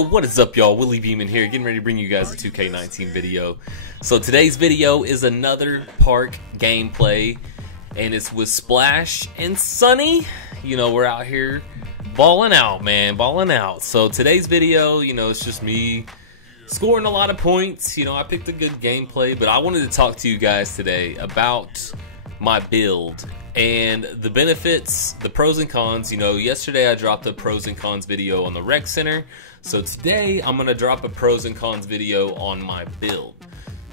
Yo, what is up, y'all? Willie Beeman here, getting ready to bring you guys a 2K19 video. So today's video is another park gameplay, and it's with Splash and Sunny. You know, we're out here balling out, man, balling out. So today's video, you know, it's just me scoring a lot of points. You know, I picked a good gameplay, but I wanted to talk to you guys today about my build and the benefits, the pros and cons. You know, yesterday I dropped a pros and cons video on the rec center, so today I'm gonna drop a pros and cons video on my build.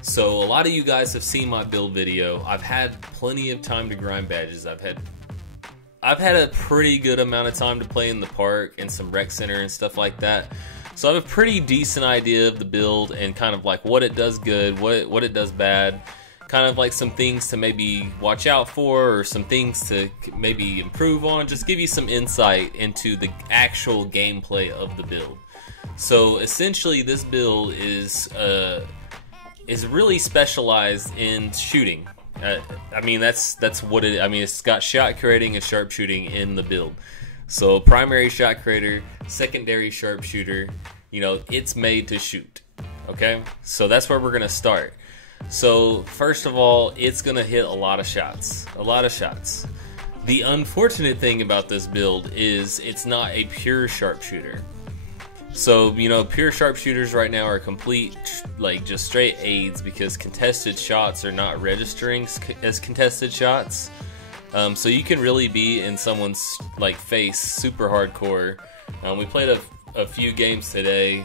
So a lot of you guys have seen my build video. I've had plenty of time to grind badges. I've had a pretty good amount of time to play in the park and some rec center and stuff like that. So I have a pretty decent idea of the build and kind of like what it does good, what it does bad, kind of like some things to maybe watch out for or some things to maybe improve on, just give you some insight into the actual gameplay of the build. So essentially this build is really specialized in shooting. I mean, that's what it, I mean, it's got shot creating and sharpshooting in the build. So primary shot creator, secondary sharpshooter, you know, it's made to shoot. Okay, so that's where we're gonna start. So first of all, it's gonna hit a lot of shots, The unfortunate thing about this build is it's not a pure sharpshooter. So, you know, pure sharpshooters right now are complete, like, just straight aids because contested shots are not registering as contested shots. So you can really be in someone's, like, face super hardcore. We played a few games today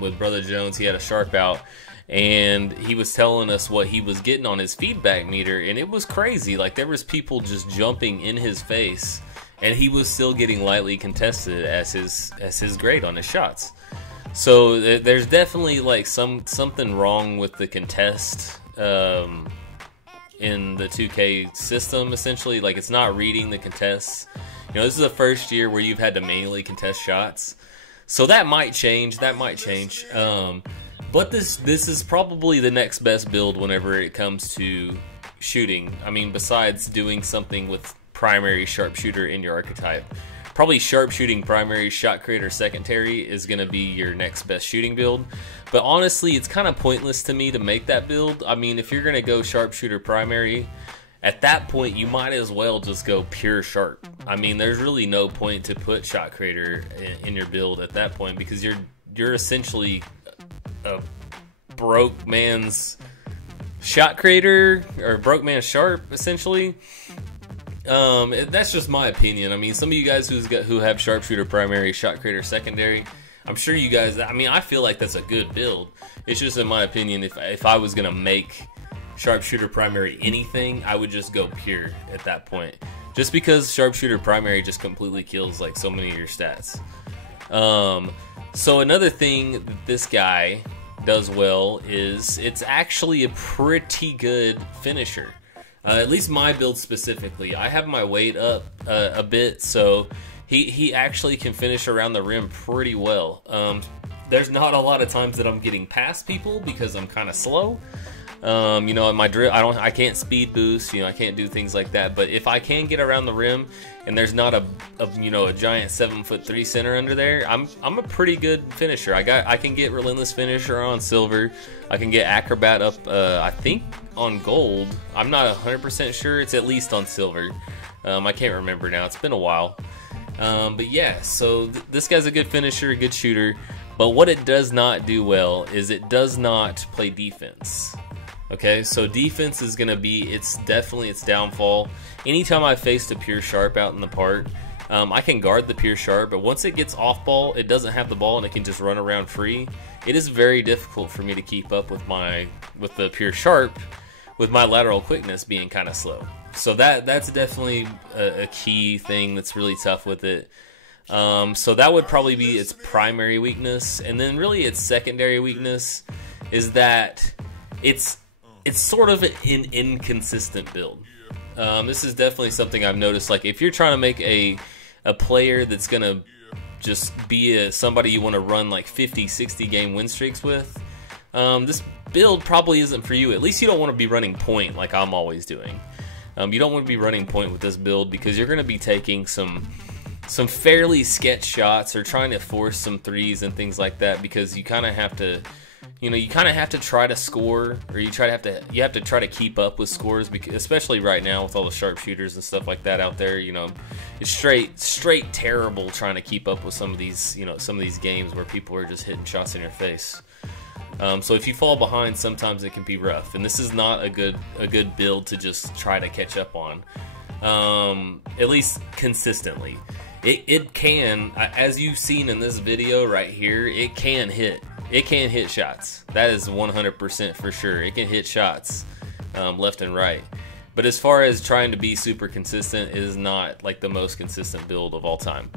with Brother Jones. He had a sharp out, and he was telling us what he was getting on his feedback meter, and it was crazy. Like, there was people just jumping in his face, and he was still getting lightly contested as his grade on his shots. So there's definitely like something wrong with the contest in the 2K system. Essentially, like, it's not reading the contests. You know, this is the first year where you've had to manually contest shots, so that might change. But this is probably the next best build whenever it comes to shooting. I mean, besides doing something with primary sharpshooter in your archetype, probably sharpshooting primary, shot creator secondary is going to be your next best shooting build. But honestly, it's kind of pointless to me to make that build. I mean, if you're going to go sharpshooter primary, at that point you might as well just go pure sharp. I mean, there's really no point to put shot creator in your build at that point, because you're essentially a broke man's shot creator, or broke man's sharp, essentially. That's just my opinion. I mean, some of you guys who have sharpshooter primary, shot creator secondary, I'm sure you guys, I mean, I feel like that's a good build. It's just, in my opinion, if I was gonna make sharpshooter primary anything, I would just go pure at that point, just because sharpshooter primary just completely kills like so many of your stats. So another thing that this guy does well is it's actually a pretty good finisher. At least my build specifically. I have my weight up a bit, so he actually can finish around the rim pretty well. There's not a lot of times that I'm getting past people because I'm kind of slow. You know, in my drill, I can't speed boost. You know, I can't do things like that. But if I can get around the rim and there's not a giant 7'3" center under there, I'm a pretty good finisher. I can get relentless finisher on silver. I can get acrobat up. I think on gold. I'm not 100% sure. It's at least on silver. I can't remember now. It's been a while. But yeah, so this guy's a good finisher, a good shooter. But what it does not do well is it does not play defense. Okay, so defense is gonna be definitely its downfall. Anytime I faced a pure sharp out in the park, I can guard the pure sharp, but once it gets off ball, it doesn't have the ball and it can just run around free. It is very difficult for me to keep up with the pure sharp, with my lateral quickness being kind of slow. So that's definitely a key thing that's really tough with it. So that would probably be its primary weakness, and then really its secondary weakness is that it's sort of an inconsistent build. This is definitely something I've noticed. Like, if you're trying to make a player that's gonna just be somebody you want to run like 50-60 game win streaks with, this build probably isn't for you. At least you don't want to be running point like I'm always doing. You don't want to be running point with this build because you're going to be taking some some fairly sketch shots or trying to force some threes and things like that, because you kind of have to, you know, you kind of have to try to score, or you have to try to keep up with scores, because especially right now with all the sharpshooters and stuff like that out there, you know, it's straight terrible trying to keep up with some of these, you know, some of these games where people are just hitting shots in your face. So if you fall behind, sometimes it can be rough, and this is not a good build to just try to catch up on, at least consistently. It can, as you've seen in this video right here, it can hit shots. That is 100% for sure. It can hit shots left and right. But as far as trying to be super consistent, it is not like the most consistent build of all time.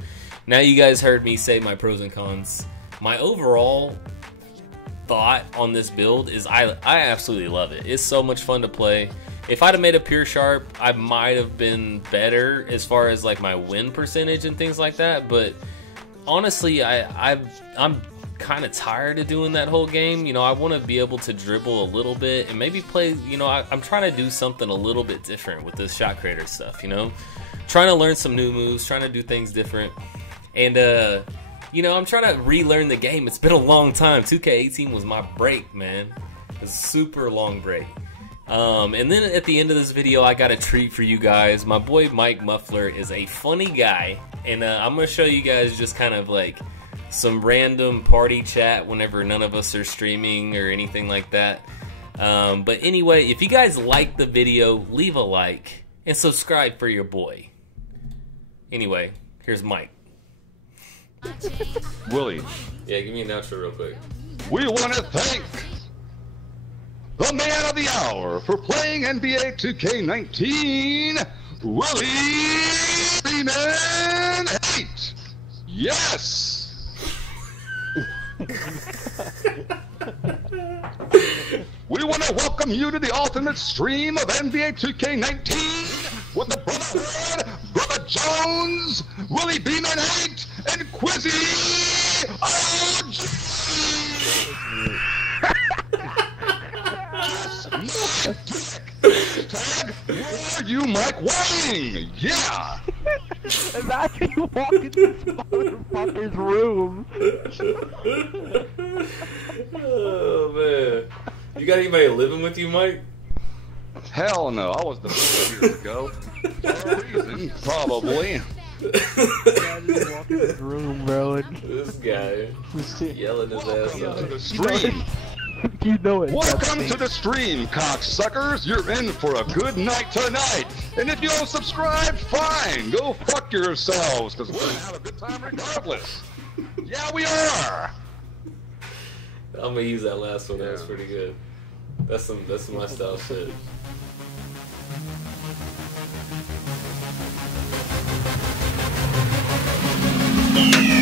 Now you guys heard me say my pros and cons. My overall thought on this build is I absolutely love it. It's so much fun to play. If I'd have made a pure sharp, I might have been better as far as like my win percentage and things like that, but honestly, I'm kind of tired of doing that whole game. You know, I want to be able to dribble a little bit and maybe play, you know, I'm trying to do something a little bit different with this shot creator stuff, you know, trying to learn some new moves, trying to do things different. And you know, I'm trying to relearn the game. It's been a long time. 2K18 was my break, man. It was a super long break. And then at the end of this video, I got a treat for you guys. My boy Mike Muffler is a funny guy, and I'm gonna show you guys just kind of like some random party chat whenever none of us are streaming or anything like that. But anyway, if you guys like the video, leave a like and subscribe for your boy. Anyway, here's Mike. Willie. Yeah, give me an outro real quick. We want to thank the man of the hour for playing NBA 2K19, Willie Beeman 8. Yes. We want to welcome you to the ultimate stream of NBA 2K19 with the Brotherhood, Brother Jones, Willie Beeman 8, and Quizzy OG. Tag, where are you, Mike Whiting? Yeah. Imagine you walk into this motherfucker's room. Oh man, you got anybody living with you, Mike? Hell no, I was the years ago. For a reason, probably. Imagine you walk into his room, bro. And This guy yelling his ass Welcome to off. the stream. you know it. Welcome to the stream, cocksuckers. You're in for a good night tonight. And if you don't subscribe, fine. Go fuck yourselves, because we're gonna have a good time regardless. Yeah, we are. I'm gonna use that last one. That was pretty good. That's some my style shit. Yeah.